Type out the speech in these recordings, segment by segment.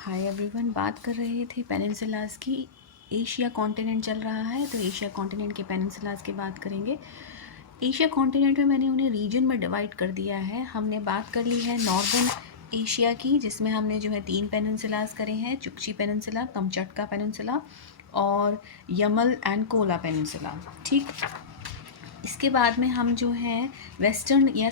Hi everyone, बात कर रहे थे पेनिनसुलास की। एशिया कॉन्टिनेंट चल रहा है तो एशिया कॉन्टिनेंट के पेनिनसुलास की बात करेंगे। एशिया कॉन्टिनेंट में मैंने उन्हें रीजन में डिवाइड कर दिया है। हमने बात कर ली है नॉर्दर्न एशिया की, जिसमें हमने जो है 3 पेनिनसुलास करे हैं, चुक्ची पेनिनसुला, कमचटका पेनिनसुला और यमल एंड कोला पेनिनसुला। ठीक, इसके बाद में हम जो है वेस्टर्न या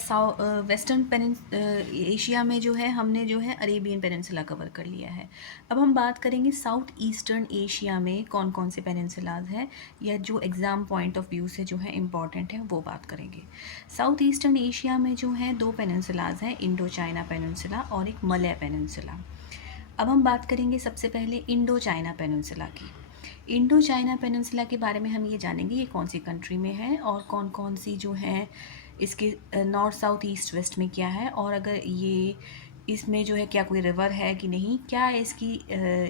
वेस्टर्न एशिया में जो है हमने जो है अरेबियन पेनिनसुला कवर कर लिया है। अब हम बात करेंगे साउथ ईस्टर्न एशिया में कौन कौन से पेनिनसुलाज हैं, या जो एग्ज़ाम पॉइंट ऑफ व्यू से जो है इम्पॉर्टेंट है वो बात करेंगे। साउथ ईस्टर्न एशिया में जो है 2 पेनिनसुलाज हैं, इंडो चाइना पेनिनसुला और एक मलय पेनिनसुला। अब हम बात करेंगे सबसे पहले इंडो चाइना पेनिनसुला की। इंडो चाइना पेनिनसुला के बारे में हम ये जानेंगे ये कौन सी कंट्री में है और कौन कौन सी जो है इसके नॉर्थ साउथ ईस्ट वेस्ट में क्या है, और अगर ये इसमें जो है क्या कोई रिवर है कि नहीं, क्या इसकी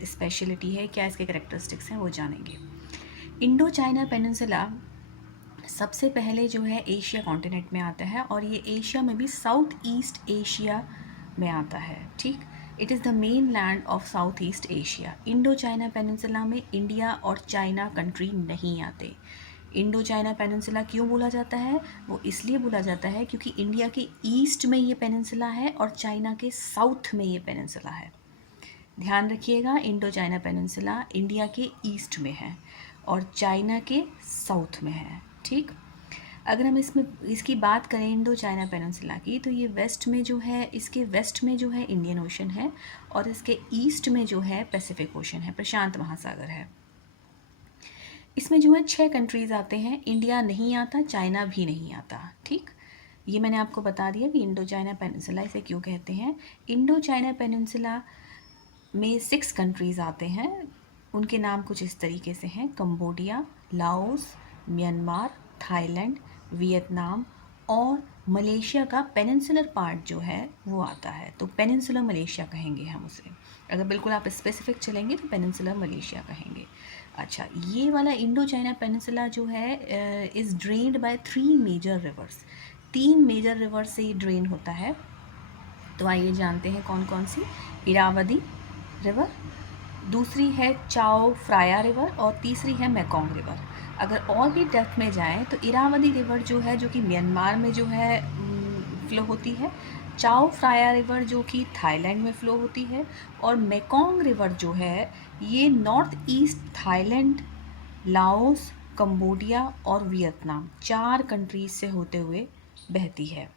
स्पेशलिटी है, क्या इसके करेक्टरिस्टिक्स हैं, वो जानेंगे। इंडो चाइना पेनिनसुला सबसे पहले जो है एशिया कॉन्टिनेंट में आता है और ये एशिया में भी साउथ ईस्ट एशिया में आता है। ठीक, it is the main land of south east Asia. Indo China peninsula में इंडिया और चाइना कंट्री नहीं आते। इंडो चाइना पेनिनसुला क्यों बोला जाता है? वो इसलिए बोला जाता है क्योंकि इंडिया के ईस्ट में ये पेनिनसुला है और चाइना के साउथ में ये पेनिनसुला है। ध्यान रखिएगा, इंडो चाइना पेनिनसुला इंडिया के ईस्ट में है और चाइना के साउथ में है। ठीक, अगर हम इसकी बात करें इंडो चाइना पेनिनसुला की, तो ये वेस्ट में जो है, इसके वेस्ट में जो है इंडियन ओशन है और इसके ईस्ट में जो है पैसिफिक ओशन है, प्रशांत महासागर है। इसमें जो है 6 कंट्रीज़ आते हैं, इंडिया नहीं आता, चाइना भी नहीं आता। ठीक, ये मैंने आपको बता दिया कि इंडो चाइना पेनिनसुला इसे क्यों कहते हैं। इंडो चाइना पेनिनसुला में 6 कंट्रीज़ आते हैं, उनके नाम कुछ इस तरीके से हैं: Cambodia, Laos, Myanmar, Thailand, Vietnam और मलेशिया का पेनिनसुलर पार्ट जो है वो आता है, तो पेनिनसुलर मलेशिया कहेंगे हम उसे। अगर बिल्कुल आप स्पेसिफिक चलेंगे तो पेनिनसुलर मलेशिया कहेंगे। अच्छा, ये वाला इंडो चाइना पेनिनसुला जो है is drained by 3 major rivers. 3 major river से ये ड्रेन होता है। तो आइए जानते हैं कौन कौन सी। इरावदी रिवर, दूसरी है चाओ फ्राया रिवर और तीसरी है मेकोंग रिवर। अगर और भी डेप्थ में जाएं तो इरावदी रिवर जो है, जो कि म्यांमार में जो है फ्लो होती है, चाओ फ्राया रिवर जो कि थाईलैंड में फ़्लो होती है, और मेकोंग रिवर जो है ये north east Thailand, Laos, Cambodia और वियतनाम 4 कंट्रीज से होते हुए बहती है।